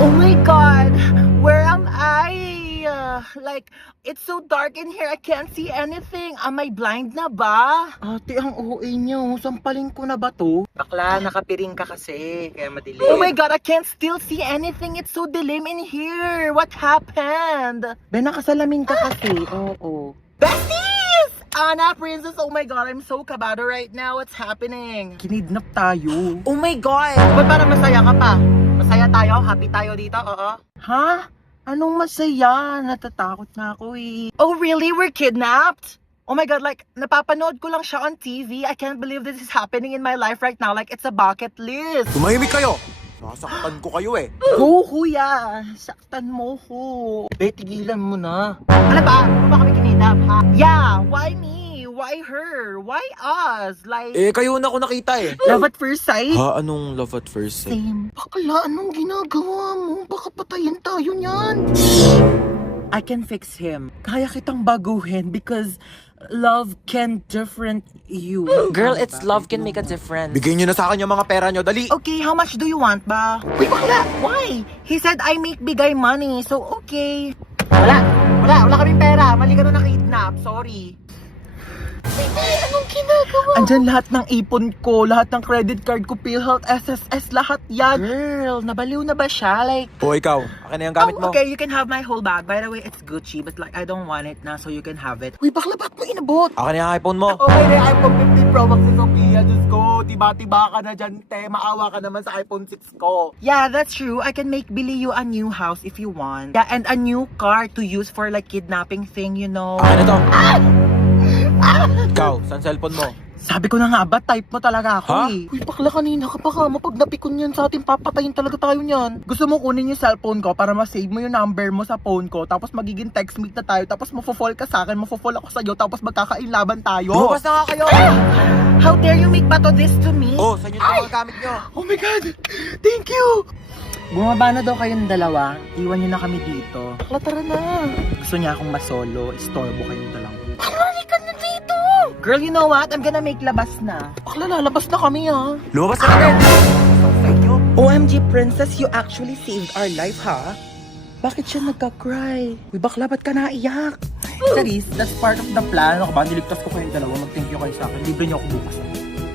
Oh my God! Where am I? Like, it's so dark in here. I can't see anything. Am I blind na ba? Ate, ang OA niyo. Sampalin ko na ba to? Bakla, nakapiring ka kasi. Kaya madilim. Oh my God, I can't still see anything. It's so dilim in here. What happened? Ben, nakasalamin ka kasi. Oo. Besties! Anna, Princess, oh my God, I'm so kabado right now. What's happening? Kinidnap tayo. Oh my God! Ba't parang masaya ka pa? Masaya tayo? Happy tayo dito? Oo. Ha? Anong masaya? Natatakot na ako eh. Oh really? We're kidnapped? Oh my God, like, napapanood ko lang siya on TV. I can't believe this is happening in my life right now. Like, it's a bucket list. Tumahimik kayo! Sasaktan ko kayo eh. Go, kuya! Saktan mo ko. Be, tigilan mo na. Ano ba? Ano ba kami kinidnap, ha? Yeah, why me? Why her? Why us? Like, Eh, kayo na ako nakita eh. love at first sight? Ha? Anong love at first sight? Same. Bakla, anong ginagawa mo? Baka patayin tayo niyan. I can fix him. Kaya kitang baguhin because love can different you. Girl, it's love can make a difference. Bigyan nyo na sa akin yung mga pera nyo, dali! Okay, how much do you want ba? Wait, bakla, why? He said I make bigay money, so okay. Wala kaming pera. Mali ka na nakidnap. Sorry. Anong ginagawa? Andyan lahat ng ipon ko, lahat ng credit card ko, PhilHealth, SSS, lahat yan. Girl, nabaliw na ba siya? Like, O ikaw, akin na yung gamit mo. okay, you can have my whole bag. By the way, it's Gucci, but like, I don't want it na, so you can have it. Uy, bakla, ba't mo inabot? Akin na yung iPhone mo. Okay na yung iPhone 15 Pro Max si Sophia. Diyos ko, tiba-tiba ka na dyan, te. Maawa ka naman sa iPhone 6 ko. Yeah, that's true. I can make Billy you a new house if you want. Yeah, and a new car to use for like kidnapping thing, you know. Akin na to. Ikaw, saan cellphone mo? Sabi ko na nga ba, type mo talaga ako Ha? eh. Uy, bakla kanina ka pa ka. Pag napikon yan sa atin, papatayin talaga tayo niyan. Gusto mo kunin yung cellphone ko para ma-save mo yung number mo sa phone ko, tapos magiging text meet na tayo, tapos mafo-fall ka sa akin, mafo-fall ako sa'yo, tapos magkakailaban tayo. Lumabas na nga kayo! How dare you make bato this to me? Oh, saan yun yung mga gamit nyo? Oh my God! Thank you! Bumaba na daw kayong dalawa. Iwan niyo na kami dito. Bakla, tara na. Gusto niya akong masolo. Istorbo kayong dalawa. Parang ka na dito! Girl, you know what? I'm gonna make labas na. Bakla, lalabas na kami ha. Lumabas na kami! Sa inyo? OMG, Princess, you actually saved our life, ha? Bakit siya nagka-cry? Uy, bakla, ba't ka naiyak? Charis, that's part of the plan. Ako ba, niligtas ko kayong dalawa. Mag-thank you kayo sa akin. Libre niyo ako bukas.